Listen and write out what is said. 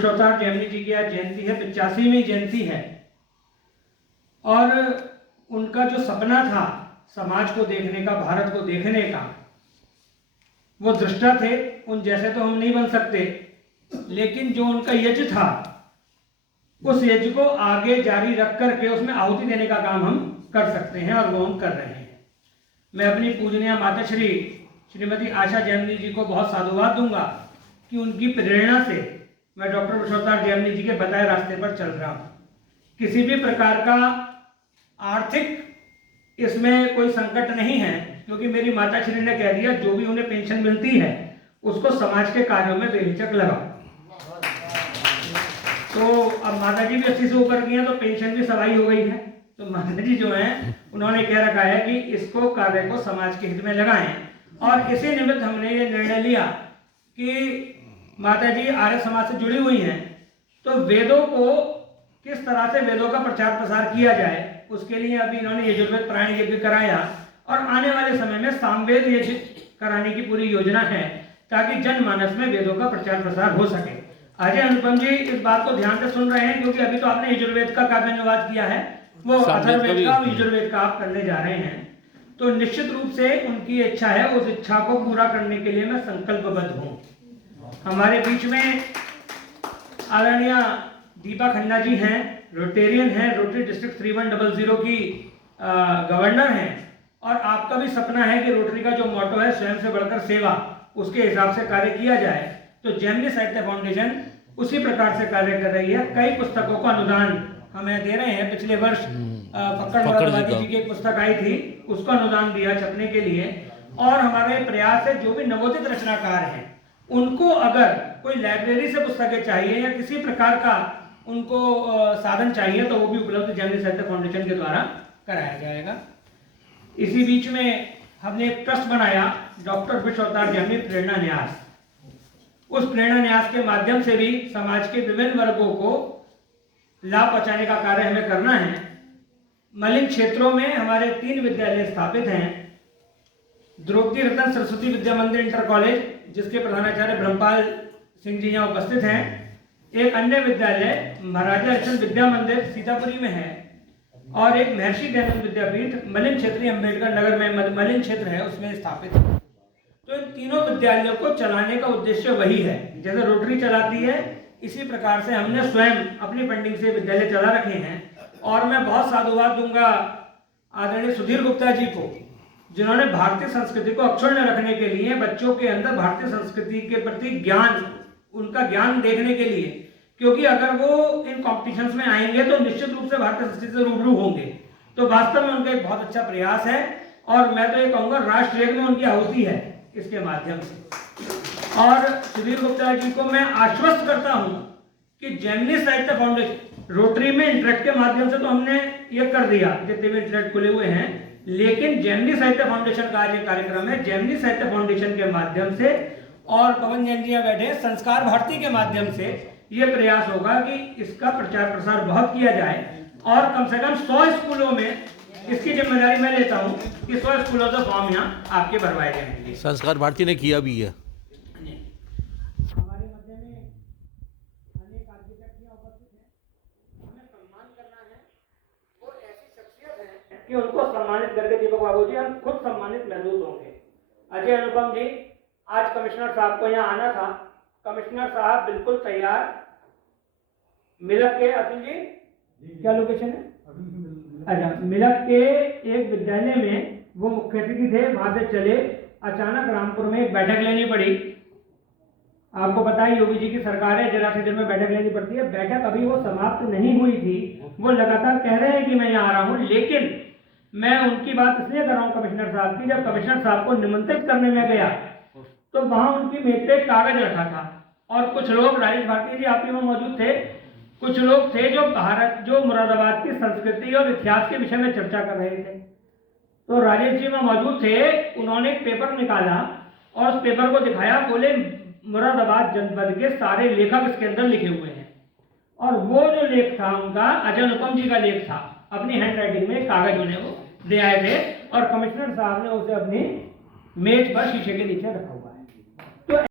विश्वअवतार जैमिनी जी की आज जयंती है, 85वीं जयंती है। और उनका जो सपना था समाज को देखने का, भारत को देखने का, वो दृष्टा थे। उन जैसे तो हम नहीं बन सकते, लेकिन जो उनका यज्ञ था उस यज्ञ को आगे जारी रख करके उसमें आहुति देने का काम हम कर सकते हैं, और वो हम कर रहे हैं। मैं अपनी पूजनीय माता श्रीमती आशा जैमिनी जी को बहुत साधुवाद दूंगा कि उनकी प्रेरणा से मैं डॉक्टर विश्वअवतार जैमिनी जी के बताए रास्ते पर चल रहा हूँ। किसी भी प्रकार का आर्थिक इसमें कोई संकट नहीं है, क्योंकि मेरी माता श्री ने कह दिया जो भी उन्हें पेंशन मिलती है उसको समाज के कार्यों में बेहिचक लगाओ। तो अब माता जी भी 80 से ऊपर की हैं तो पेंशन भी सवाई हो गई है। तो माता जी जो हैं उन्होंने कह रखा है कि इसको कार्य को समाज के हित में लगाएं, और इसी निमित्त हमने ये निर्णय लिया कि माता जी आर्य समाज से जुड़ी हुई हैं, तो वेदों को किस तरह से वेदों का प्रचार प्रसार किया जाए उसके लिए अभी इन्होंने यजुर्वेद पारायण यज्ञ कराया, और आने वाले समय में सामवेद यज्ञ कराने की पूरी योजना है ताकि जनमानस में वेदों का प्रचार प्रसार हो सके। अजय अनुपम जी इस बात को ध्यान से सुन रहे हैं, क्योंकि अभी तो आपने यजुर्वेद का काव्य अनुवाद किया है, वो अथर्ववेद का और यजुर्वेद का आप करने जा रहे हैं। तो निश्चित रूप से उनकी इच्छा है, उस इच्छा को पूरा करने के लिए मैं संकल्पबद्ध हूँ। हमारे बीच में आदरणीय दीपा खन्ना जी हैं, रोटेरियन हैं, रोटरी डिस्ट्रिक्ट 3100 की गवर्नर हैं, और आपका भी सपना है कि रोटरी का जो मोटो है स्वयं से बढ़कर सेवा, उसके हिसाब से कार्य किया जाए। तो जैमिनी साहित्य फाउंडेशन उसी प्रकार से कार्य कर रही है। कई पुस्तकों का अनुदान हमें दे रहे हैं। पिछले वर्ष फक्कड़ मुरादाबादी जी की एक पुस्तक आई थी, उसका अनुदान दिया छपने के लिए। और हमारे प्रयास है जो भी नवोदित रचनाकार हैं उनको अगर कोई लाइब्रेरी से पुस्तकें चाहिए या किसी प्रकार का उनको साधन चाहिए तो वो भी उपलब्ध जैमिनी साहित्य फाउंडेशन के द्वारा कराया जाएगा। इसी बीच में हमने एक ट्रस्ट बनाया, डॉक्टर विश्वअवतार जैमिनी प्रेरणा न्यास। उस प्रेरणा न्यास के माध्यम से भी समाज के विभिन्न वर्गों को लाभ पहुंचाने का कार्य हमें करना है। मलिन क्षेत्रों में हमारे 3 विद्यालय स्थापित हैं। द्रौपदी रतन सरस्वती विद्या मंदिर इंटर कॉलेज, जिसके प्रधानाचार्य ब्रह्मपाल सिंह जी यहाँ उपस्थित हैं। एक अन्य विद्यालय महाराजा हरिश्चंद्र विद्या मंदिर सीतापुरी में है, और एक महर्षि दयानंद विद्यापीठ मलिन क्षेत्रीय अम्बेडकर नगर में मलिन क्षेत्र है उसमें स्थापित है। तो इन तीनों विद्यालयों को चलाने का उद्देश्य वही है, जैसे रोटरी चलाती है इसी प्रकार से हमने स्वयं अपनी फंडिंग से विद्यालय चला रखे हैं। और मैं बहुत साधुवाद दूंगा आदरणीय सुधीर गुप्ता जी को, जिन्होंने भारतीय संस्कृति को अक्षुण्ण रखने के लिए बच्चों के अंदर भारतीय संस्कृति के प्रति ज्ञान, उनका ज्ञान देखने के लिए, क्योंकि अगर वो इन कॉम्पिटिशन्स में आएंगे तो निश्चित रूप से भारतीय संस्कृति से रूबरू होंगे। तो वास्तव में उनका एक बहुत अच्छा प्रयास है, और मैं तो ये कहूँगा राष्ट्र एक में उनकी आहुति है इसके माध्यम से। और सुधीर गुप्ता जी को मैं आश्वस्त करता हूँ कि जैमिनी साहित्य फाउंडेशन रोटरी में इंटरेक्ट के माध्यम से तो हमने ये कर दिया, जितने भी इंटरेक्ट खुले हुए हैं, लेकिन जैमिनी साहित्य फाउंडेशन का ये कार्यक्रम है। जैमिनी साहित्य फाउंडेशन के माध्यम से और पवन जैन जी बैठे संस्कार भारती के माध्यम से ये प्रयास होगा कि इसका प्रचार प्रसार बहुत किया जाए, और कम से कम 100 स्कूलों में इसकी जिम्मेदारी मैं लेता हूँ कि 100 स्कूलों से फॉर्म यहाँ आपके भरवाए जाएंगे। संस्कार भारती ने किया भी है। हमारे मध्य में अनेक आर्किटेक्ट यहाँ उपस्थित हैं, हमें सम्मान करना है। वो ऐसी शख्सियत है कि उनको सम्मानित करके दीपक बाबू जी हम खुद सम्मानित महसूस होंगे। अजय अनुपम जी, आज कमिश्नर साहब को यहाँ आना था, कमिश्नर साहब बिल्कुल तैयार। मिलक के अतुल जी क्या लोकेशन है? अच्छा, मिलक के एक विद्यालय में वो मुख्य अतिथि थे, वहां से चले, अचानक रामपुर में एक बैठक लेनी पड़ी। आपको पता है योगी जी की सरकार है, जरा सी देर में बैठक लेनी पड़ती है। बैठक अभी वो समाप्त नहीं हुई थी, वो लगातार कह रहे हैं कि मैं यहाँ आ रहा हूँ, लेकिन मैं उनकी बात इसलिए कर रहा हूँ कमिश्नर साहब की, जब कमिश्नर साहब को निमंत्रित करने में गया तो वहां उनकी मेज पे एक कागज रखा था, और कुछ लोग, राजेश भारती जी आप भी वहां मौजूद थे, कुछ लोग थे जो मुरादाबाद की संस्कृति और इतिहास के विषय में चर्चा कर रहे थे। तो राजेश जी वहां मौजूद थे, उन्होंने एक पेपर निकाला और उस पेपर को दिखाया, बोले मुरादाबाद जनपद के सारे लेखक इसके अंदर लिखे हुए हैं। और वो जो लेख था उनका अजय अनुपम जी का लेख था, अपनी हैंड राइटिंग में कागज उन्हें वो दे आए थे, और कमिश्नर साहब ने उसे अपनी मेज पर शीशे के नीचे रखा हुआ है।